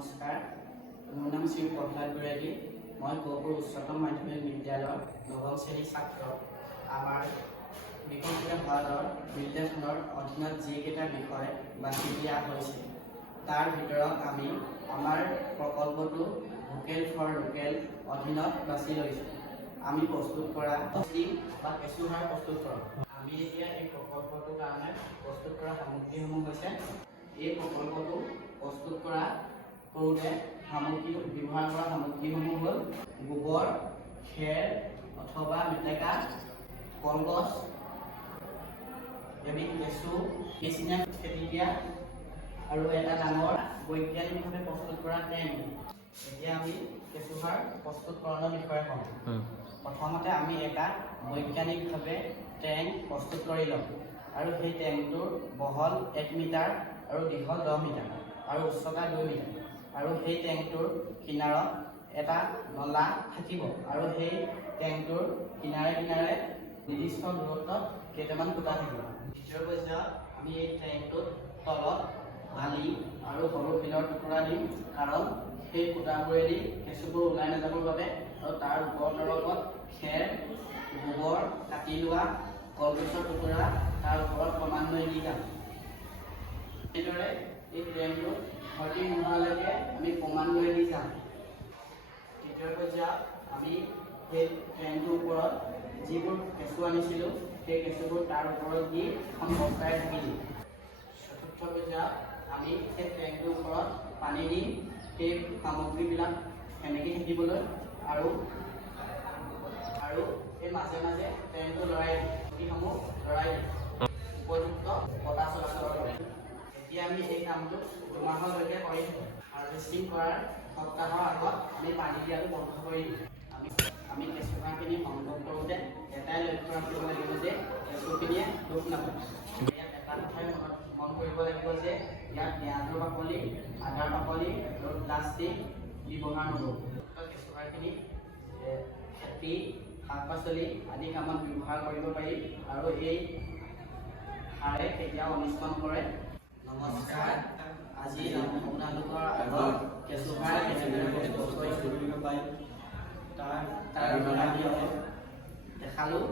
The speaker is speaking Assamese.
নমস্কাৰ, মোৰ নাম শ্ৰী প্ৰহ্লাদ দুৰাগী। মই গহপুৰ উচ্চতম মাধ্যমিক বিদ্যালয়ৰ নৱম শ্ৰেণীৰ ছাত্ৰ। আমাৰ বিকশিত ভাৰতৰ বিদ্যাখণ্ডৰ অধীনত যিকেইটা বিষয় বাছি দিয়া হৈছে তাৰ ভিতৰত আমি আমাৰ প্ৰকল্পটো ভোকেল ফৰ লোকেল অধীনত বাছি লৈছোঁ। আমি প্ৰস্তুত কৰা বা কেঁচুসাৰ প্ৰস্তুত কৰোঁ। আমি এতিয়া এই প্ৰকল্পটোৰ কাৰণে প্ৰস্তুত কৰা সামগ্ৰীসমূহ হৈছে এই প্ৰকল্পটো প্ৰস্তুত কৰোঁতে ব্যৱহাৰ কৰা সামগ্ৰীসমূহ হ'ল গোবৰ, খেৰ অথবা মেটেকা, কলগছ, এবিধ কেঁচু, কেঁচিনা খেতিকীয়া আৰু এটা ডাঙৰ বৈজ্ঞানিকভাৱে প্ৰস্তুত কৰা টেংক। এতিয়া আমি কেঁচুসাৰ প্ৰস্তুতকৰণৰ বিষয়ে কওঁ। প্ৰথমতে আমি এটা বৈজ্ঞানিকভাৱে টেংক প্ৰস্তুত কৰি লওঁ আৰু সেই টেংকটোৰ বহল 1 মিটাৰ আৰু দীঘল 10 মিটাৰ আৰু উচ্চতা 2 মিটাৰ আৰু সেই টেংকটোৰ কিনাৰত এটা নলা থাকিব আৰু সেই টেংকটোৰ কিনাৰে কিনাৰে নিৰ্দিষ্ট দূৰত্বত কেইটামান ফুটা থাকিব। দ্বিতীয় পৰ্যায়ত আমি এই টেংকটোত তলত বালি আৰু সৰু শিলৰ টুকুৰা দিম, কাৰণ সেই ফুটাবোৰেদি কেঁচুবোৰ ওলাই নাযাবৰ বাবে, আৰু তাৰ ওপৰত খেৰ, গোবৰ, কাটি লোৱা কলগছৰ টুকুৰা তাৰ ওপৰত ক্ৰমান্বয়ে দি যাম। এইদৰে এই টেংকটো ভৰ্তি নোহোৱালৈকে আমি ক্ৰমান্বয়ে দি যাম। তৃতীয় পৰ্যায়ত আমি সেই টেংকটোৰ ওপৰত যিবোৰ কেঁচু আনিছিলোঁ সেই কেঁচুবোৰ তাৰ ওপৰত দি এখন বস্তাৰে ঢাকি দিম। চতুৰ্থ পৰ্যায়ত আমি সেই টেংকটোৰ ওপৰত পানী দি সেই সামগ্ৰীবিলাক সেমেকি থাকিবলৈ আৰু সেই মাজে মাজে টেংকটো লৰাই দিম, উপযুক্ত বতাহ চলাচল কৰে। এতিয়া আমি এই কামটো 2 মাহলৈকে কৰি থাকোঁ। হাৰ্ভেষ্টিং কৰাৰ সপ্তাহৰ আগত আমি পানী দিয়াটো বন্ধ কৰি দিওঁ। আমি কেঁচুসাৰখিনি সংগ্ৰহ কৰোঁতে এটাই লক্ষ্য ৰাখিব লাগিব যে কেঁচুখিনিয়ে ডুব নাপায়। ইয়াত এটা কথাই মন কৰিব লাগিব যে ইয়াত পিঁয়াজৰ বাকলি, আদাৰ বাকলি আৰু প্লাষ্টিক ব্যৱহাৰ নকৰোঁ। কেঁচুসাৰখিনি খেতি, শাক-পাচলি আদি কামত ব্যৱহাৰ কৰিব পাৰি আৰু এই সাৰে কেতিয়াও অনিষ্ট নকৰে। নমস্কাৰ, আজি আপোনালোকৰ আগত কেঁচুসাৰ কেনেদৰে প্ৰস্তুত কৰিছোঁ তাৰ দেখালোঁ।